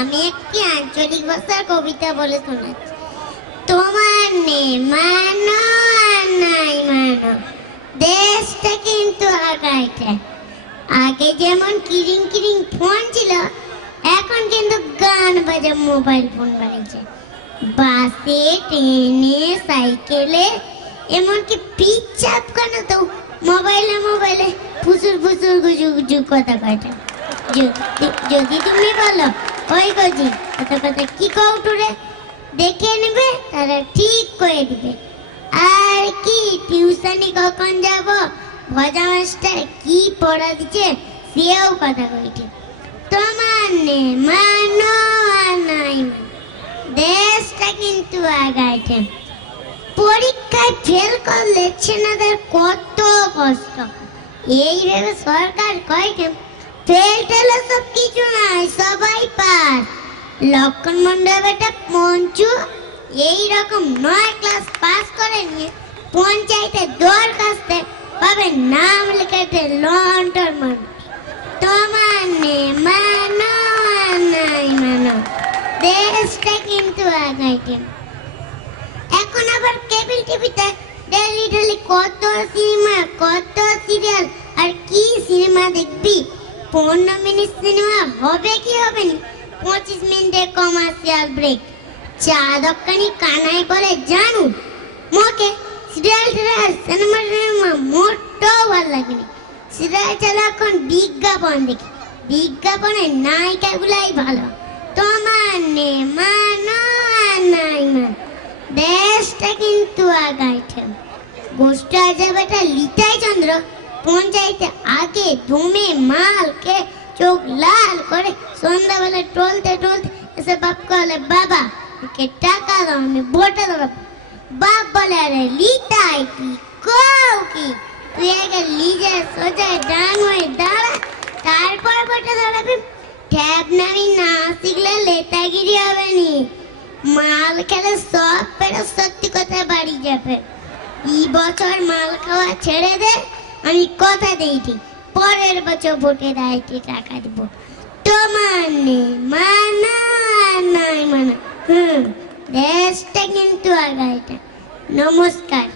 আমি একটি আঞ্চলিক ভাষার কবিতা বলে শোনাচ্ছি। তোমার নেই মানো আর নাই মানো, দেশটা কিন্তু আগাইছে। আগে যেমন কিরিং কিরিং ফোন ছিল, এখন কিন্তু গান বাজা মোবাইল ফোন বাড়িয়েছে। বাসে, ট্রেনে, সাইকেলে, এমনকি পিচ্ছাপ কেন তো মোবাইলে মোবাইলে ফুসুর ফুসুর গুজু গুজু কথা কয়টা। যদি তুমি বলো ওই গজি কথা কথা কি কৌটুরে দেখে নেবে, তারা ঠিক করে দিবে। আর কি টিউশনি কখন যাব, ভজা মাস্টার কি পড়া দিচ্ছে সেও কথা কইছে। তোমার নে মানো আর নাই মানো, দেশটা কিন্তু আগাইছে। পরীক্ষায় ফেল করলে ছেলেদের কত কষ্ট, এইভাবে সরকার কয় কেন ফেল টেলে সব কিছু নাই, সবাই পাস। লক্ষণ মন্ডল বেটা পঞ্চু এইরকম 9 ক্লাস পাস করে নিয়ে পঞ্চায়েতে দরখাস্তে পাবে নাম লেখাতে লন্ডন মানুষ। তোমার নে মানো আর নাই মানো, দেশটা কিন্তু আগাইছে। এখন আবার কেবল টিভিতে ডেলি ডেলি কত সিনেমা, কত সিরিয়াল, আর কি সিনেমা দেখবি। 15 মিনিট সিনেমা হবে কি হবে না, 25 মিনিটে কমার্শিয়াল ব্রেক। চা দোকানি কানাই বলে জানু মোকে সিরিয়াল সিনেমা মোটেও ভালো লাগেনি। সিরিয়াল চালা এখন বিজ্ঞাপন দেখি, বিজ্ঞাপনের নায়িকাগুলাই ভালো। তোমার নে মানো আর নাই মানো, দেশটা কিন্তু আগাইছে। গোষ্ঠী আজাবেটা লিটাই চন্দ্র পঞ্চায়েতে আগে ধুমে মালকে চোখ লাল করে সন্ধ্যাবেলা টলতে টলতে এসে বাপ বলে বাবা কে টাকা দাও আমি ভোটে দেবো। বাপ বলে আরে লিটাই কি কও কি, তুই আগে লিজে সোজায় ডান হয়ে দাঁড়া, তারপর ভোটে দাঁড়াবি। ট্যাব নামি না শিখলে লেটাগিরি হবে নি, মাল খেলে সব পেরে সত্যি কথা বাড়ি যাবে। এই বছর মাল খাওয়া ছেড়ে দে, আমি কথা দিয়েছি পরের বছর ভোটে দাঁড়িয়ে টাকা দিব। তোমার নেই মানা নাই মানা, দেশটা কিন্তু আগাইটা। নমস্কার।